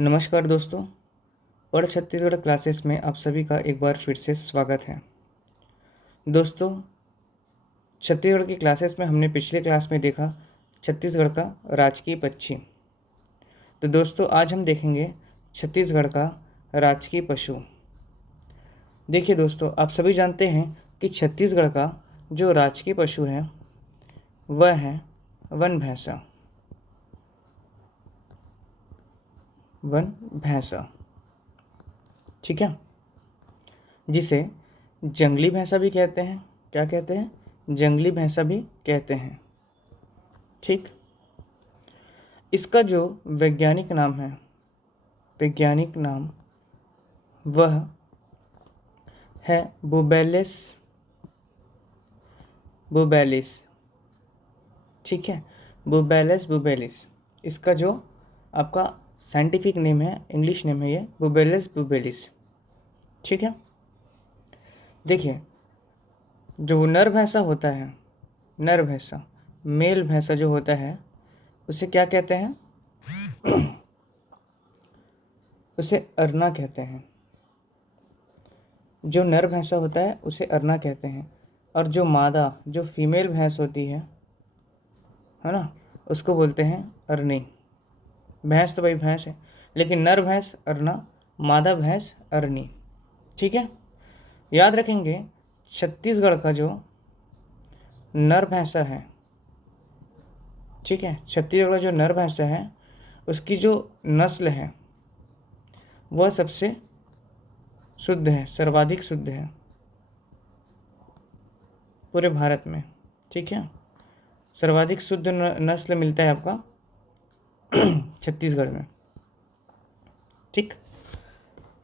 नमस्कार दोस्तों। पढ़ छत्तीसगढ़ क्लासेस में आप सभी का एक बार फिर से स्वागत है। दोस्तों, छत्तीसगढ़ की क्लासेस में हमने पिछले क्लास में देखा छत्तीसगढ़ का राजकीय पक्षी। तो दोस्तों, आज हम देखेंगे छत्तीसगढ़ का राजकीय पशु। देखिए दोस्तों, आप सभी जानते हैं कि छत्तीसगढ़ का जो राजकीय पशु है वह है वन भैंसा। वन भैंसा, ठीक है, जिसे जंगली भैंसा भी कहते हैं। क्या कहते हैं? जंगली भैंसा भी कहते हैं। ठीक, इसका जो वैज्ञानिक नाम है, वैज्ञानिक नाम वह है बुबेलिस बुबेलिस। ठीक है, बुबेलिस बुबेलिस। इसका जो आपका साइंटिफिक नेम है, इंग्लिश नेम है ये बुबेलिस बुबेलिस। ठीक है, देखिए, जो नर भैंसा होता है, नर भैंसा, मेल भैंसा जो होता है उसे क्या कहते हैं? उसे अरना कहते हैं। जो नर भैंसा होता है उसे अरना कहते हैं, और जो मादा, जो फीमेल भैंस होती है ना, उसको बोलते हैं अरनी। भैंस तो भाई भैंस है, लेकिन नर भैंस अरना, मादा भैंस अरनी। ठीक है, याद रखेंगे छत्तीसगढ़ का जो नर भैंसा है, ठीक है, छत्तीसगढ़ का जो नर भैंसा है उसकी जो नस्ल है वह सबसे शुद्ध है, सर्वाधिक शुद्ध है पूरे भारत में। ठीक है, सर्वाधिक शुद्ध नस्ल मिलता है आपका छत्तीसगढ़ में। ठीक,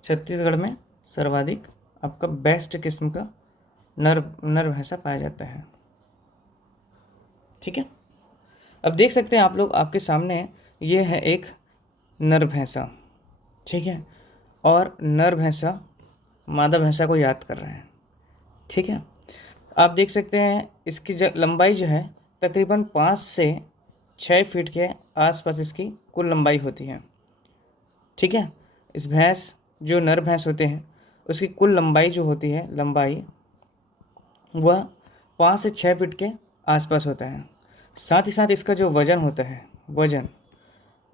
छत्तीसगढ़ में सर्वाधिक आपका बेस्ट किस्म का नर भैंसा पाया जाता है। ठीक है, अब देख सकते हैं आप लोग, आपके सामने ये है एक नर भैंसा। ठीक है, और नर भैंसा मादा भैंसा को याद कर रहे हैं। ठीक है, आप देख सकते हैं इसकी लंबाई जो है तकरीबन 5 से 6 फीट के आसपास इसकी कुल लंबाई होती है। ठीक है, इस भैंस, जो नर भैंस होते हैं उसकी कुल लंबाई जो होती है, लंबाई वह 5 से 6 फीट के आसपास होता है। साथ ही साथ इसका जो वज़न होता है, वज़न,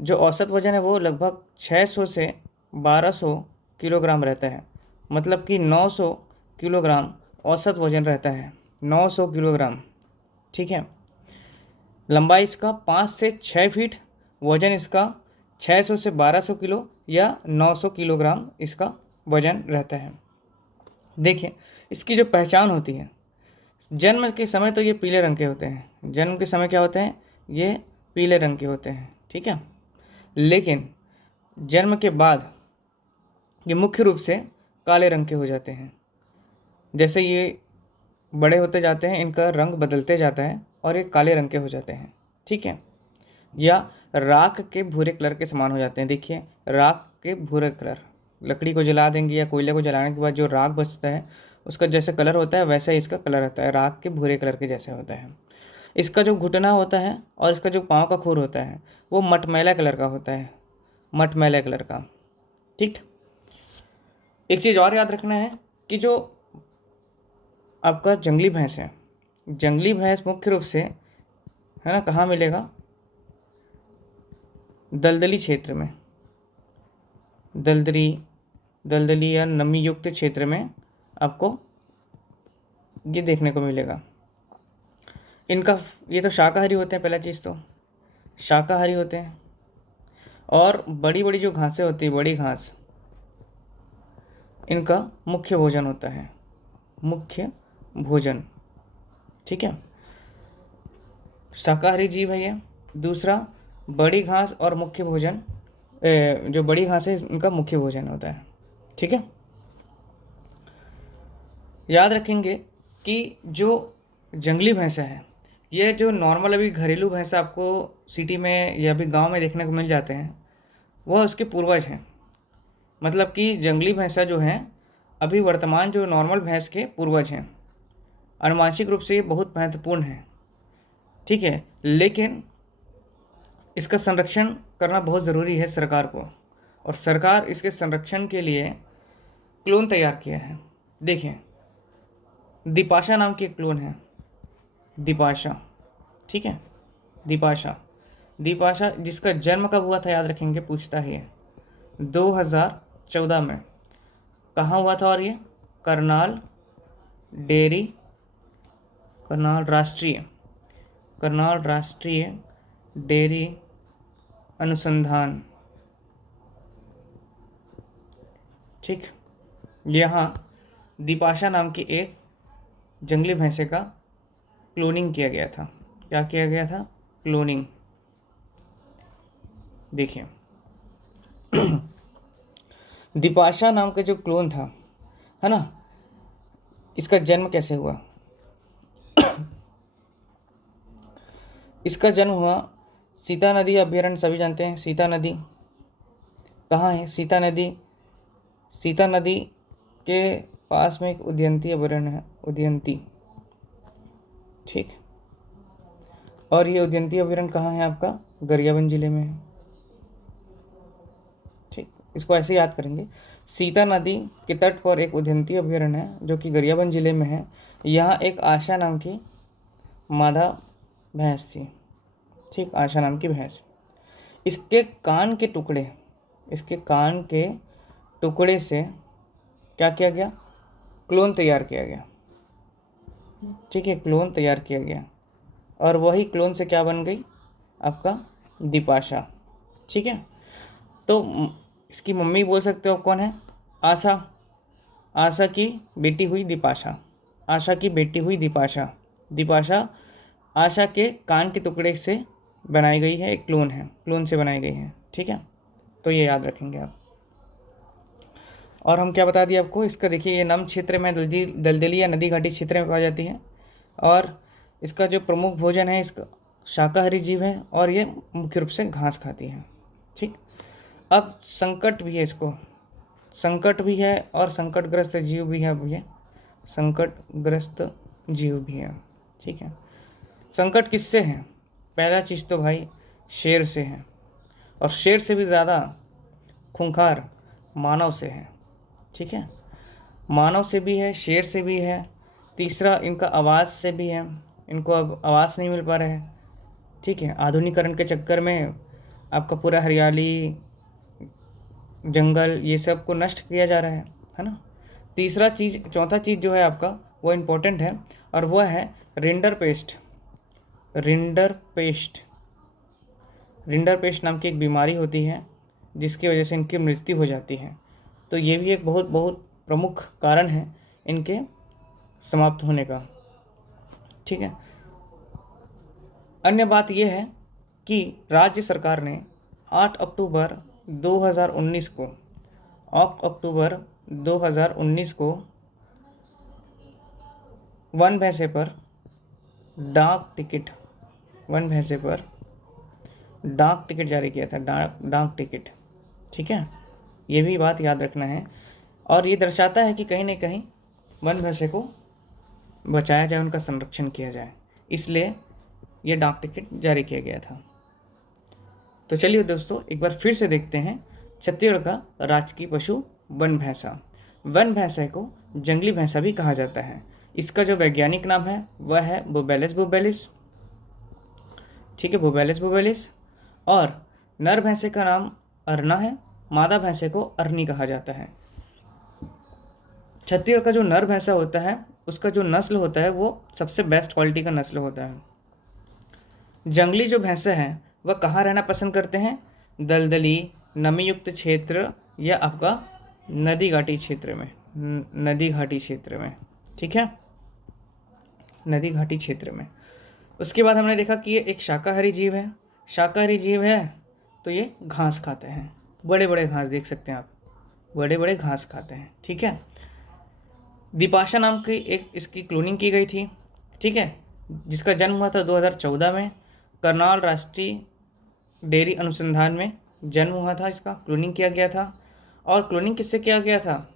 जो औसत वज़न है वो लगभग 600 से 1200 किलोग्राम रहता है। मतलब कि 900 किलोग्राम औसत वज़न रहता है, 900 किलोग्राम। ठीक है, लंबाई इसका 5 से 6 फीट, वज़न इसका 600 से 1200 किलो या 900 किलोग्राम इसका वज़न रहता है। देखिए, इसकी जो पहचान होती है, जन्म के समय तो ये पीले रंग के होते हैं। जन्म के समय क्या होते हैं? ये पीले रंग के होते हैं। ठीक है, लेकिन जन्म के बाद ये मुख्य रूप से काले रंग के हो जाते हैं। जैसे ये बड़े होते जाते हैं इनका रंग बदलते जाता है और ये काले रंग के हो जाते हैं। ठीक है, या राख के भूरे कलर के समान हो जाते हैं। देखिए, राख के भूरे कलर, लकड़ी को जला देंगे या कोयले को जलाने के बाद जो राख बचता है उसका जैसे कलर होता है वैसा ही इसका कलर रहता है, राख के भूरे कलर के जैसे होता है। इसका जो घुटना होता है और इसका जो पाँव का खुर होता है वो मटमैला कलर का होता है, मटमैला कलर का। ठीक, एक चीज़ और याद रखना है कि जो आपका जंगली भैंस है, जंगली भैंस मुख्य रूप से, है ना, कहाँ मिलेगा? दलदली क्षेत्र में, दलदली या नमी युक्त क्षेत्र में आपको ये देखने को मिलेगा। इनका, ये तो शाकाहारी होते हैं, पहला चीज़ तो शाकाहारी होते हैं, और बड़ी बड़ी जो घासें होती है, बड़ी घास, इनका मुख्य भोजन होता है, मुख्य भोजन। ठीक है, शाकाहारी जीव है ये। दूसरा, बड़ी घास और मुख्य भोजन, जो बड़ी घास है इनका मुख्य भोजन होता है। ठीक है, याद रखेंगे कि जो जंगली भैंसा है, ये जो नॉर्मल अभी घरेलू भैंसा आपको सिटी में या अभी गांव में देखने को मिल जाते हैं वह उसके पूर्वज हैं। मतलब कि जंगली भैंसा जो हैं अभी वर्तमान जो नॉर्मल भैंस के पूर्वज हैं। आनुवंशिक रूप से ये बहुत महत्वपूर्ण है। ठीक है, लेकिन इसका संरक्षण करना बहुत ज़रूरी है सरकार को, और सरकार इसके संरक्षण के लिए क्लोन तैयार किया है। देखिए, दिपाशा नाम की एक क्लोन है, दिपाशा, ठीक है, दिपाशा। दिपाशा जिसका जन्म कब हुआ था याद रखेंगे, पूछता है 2014 में। कहाँ हुआ था? और ये करनाल डेयरी, करनाल राष्ट्रीय डेयरी अनुसंधान, ठीक। यहाँ दिपाशा नाम की एक जंगली भैंसे का क्लोनिंग किया गया था। क्या किया गया था? क्लोनिंग। देखिए दिपाशा नाम का जो क्लोन था, है ना, इसका जन्म कैसे हुआ? इसका जन्म हुआ सीता नदी अभयारण्य, सभी जानते हैं सीता नदी कहाँ है। सीता नदी के पास में एक उदयंती अभयारण्य है, उदयंती, ठीक। और ये उदयंती अभयारण्य कहाँ है? आपका गरियाबंद जिले में है, ठीक। इसको ऐसे याद करेंगे, सीता नदी के तट पर एक उदयंती अभयारण्य है जो कि गरियाबंद जिले में है। यहाँ एक आशा नाम की मादा भैंस थी, ठीक, आशा नाम की भैंस। इसके कान के टुकड़े से क्या किया गया? क्लोन तैयार किया गया, ठीक है, क्लोन तैयार किया गया। और वही क्लोन से क्या बन गई? आपका दिपाशा, ठीक है। तो इसकी मम्मी बोल सकते हो कौन है? आशा, आशा की बेटी हुई दिपाशा, आशा की बेटी हुई दिपाशा। दिपाशा आशा के कान के टुकड़े से बनाई गई है, एक क्लोन है, क्लोन से बनाई गई है, ठीक है। तो ये याद रखेंगे आप। और हम क्या बता दिए आपको, इसका देखिए ये नम क्षेत्र में दलदली या नदी घाटी क्षेत्र में पाई जाती है। और इसका जो प्रमुख भोजन है, इसका शाकाहारी जीव है और ये मुख्य रूप से घास खाती है, ठीक। अब संकट भी है, इसको संकट भी है और संकटग्रस्त जीव भी है। अब ये संकटग्रस्त जीव भी है, ठीक है। संकट किससे है? पहला चीज़ तो भाई शेर से है, और शेर से भी ज़्यादा खूंखार मानव से है, ठीक है। मानव से भी है, शेर से भी है। तीसरा इनका आवाज़ से भी है, इनको अब आवाज़ नहीं मिल पा रहा है, ठीक है। आधुनिकीकरण के चक्कर में आपका पूरा हरियाली, जंगल, ये सब को नष्ट किया जा रहा है ना। चौथा चीज़ जो है आपका वो इम्पोर्टेंट है, और वह है रिंडर पेस्ट। रिंडर पेस्ट नाम की एक बीमारी होती है जिसकी वजह से इनकी मृत्यु हो जाती है। तो ये भी एक बहुत बहुत प्रमुख कारण है इनके समाप्त होने का, ठीक है। अन्य बात यह है कि राज्य सरकार ने 8 अक्टूबर 2019 को 8 अक्टूबर 2019 को वन भैंसे पर डाक टिकट जारी किया था, डाक टिकट, ठीक है। ये भी बात याद रखना है। और ये दर्शाता है कि कहीं ना कहीं वन भैंसे को बचाया जाए, उनका संरक्षण किया जाए, इसलिए ये डाक टिकट जारी किया गया था। तो चलिए दोस्तों, एक बार फिर से देखते हैं छत्तीसगढ़ का राजकीय पशु वन भैंसा। वन भैंसा को जंगली भैंसा भी कहा जाता है। इसका जो वैज्ञानिक नाम है वह है बुबेलिस बुबेलिस, ठीक है, बुबेलिस बुबेलिस। और नर भैंसे का नाम अरना है, मादा भैंसे को अरनी कहा जाता है। छत्तीसगढ़ का जो नर भैंसा होता है उसका जो नस्ल होता है वो सबसे बेस्ट क्वालिटी का नस्ल होता है। जंगली जो भैंसे हैं वह कहाँ रहना पसंद करते हैं? दलदली, नमी युक्त क्षेत्र या आपका नदी घाटी क्षेत्र में, ठीक है, नदी घाटी क्षेत्र में। उसके बाद हमने देखा कि ये एक शाकाहारी जीव है, तो ये घास खाते हैं, बड़े बड़े घास देख सकते हैं आप, बड़े बड़े घास खाते हैं, ठीक है। दिपाशा नाम की एक इसकी क्लोनिंग की गई थी, ठीक है, जिसका जन्म हुआ था 2014 में। करनाल राष्ट्रीय डेयरी अनुसंधान में जन्म हुआ था, इसका क्लोनिंग किया गया था। और क्लोनिंग किससे किया गया था?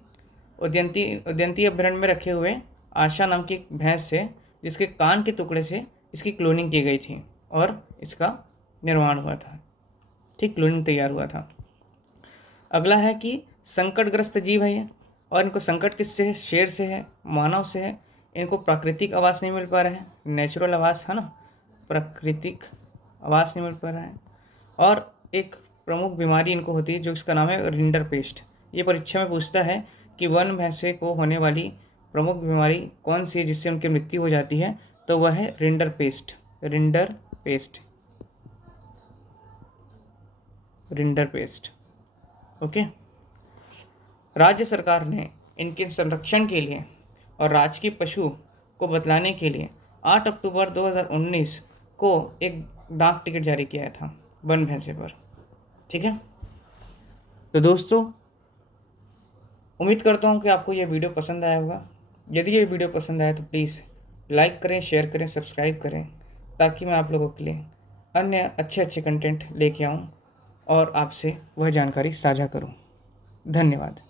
उदयंती अभयारण्य में रखे हुए आशा नाम की एक भैंस से, जिसके कान के टुकड़े से इसकी क्लोनिंग की गई थी और इसका निर्माण हुआ था, ठीक, क्लोनिंग तैयार हुआ था। अगला है कि संकटग्रस्त जीव है ये, और इनको संकट किससे है? शेर से है, मानव से है। इनको प्राकृतिक आवास नहीं मिल पा रहा है, नेचुरल आवास है ना, प्राकृतिक आवास नहीं मिल पा रहा है। और एक प्रमुख बीमारी इनको होती है जो इसका नाम है रिंडरपेस्ट। ये परीक्षा में पूछता है कि वन भैंसे को होने वाली प्रमुख बीमारी कौन सी है जिससे उनकी मृत्यु हो जाती है, तो वह है रिंडरपेस्ट। Rinderpest, rinderpest. ओके। राज्य सरकार ने इनके संरक्षण के लिए और राजकीय पशु को बतलाने के लिए 8 अक्टूबर 2019 को एक डाक टिकट जारी किया था वन भैंसे पर। ठीक है, तो दोस्तों उम्मीद करता हूँ कि आपको यह वीडियो पसंद आया होगा। यदि ये वीडियो पसंद आया तो प्लीज़ लाइक करें, शेयर करें, सब्सक्राइब करें, ताकि मैं आप लोगों के लिए अन्य अच्छे अच्छे कंटेंट लेके आऊँ और आपसे वह जानकारी साझा करूँ। धन्यवाद।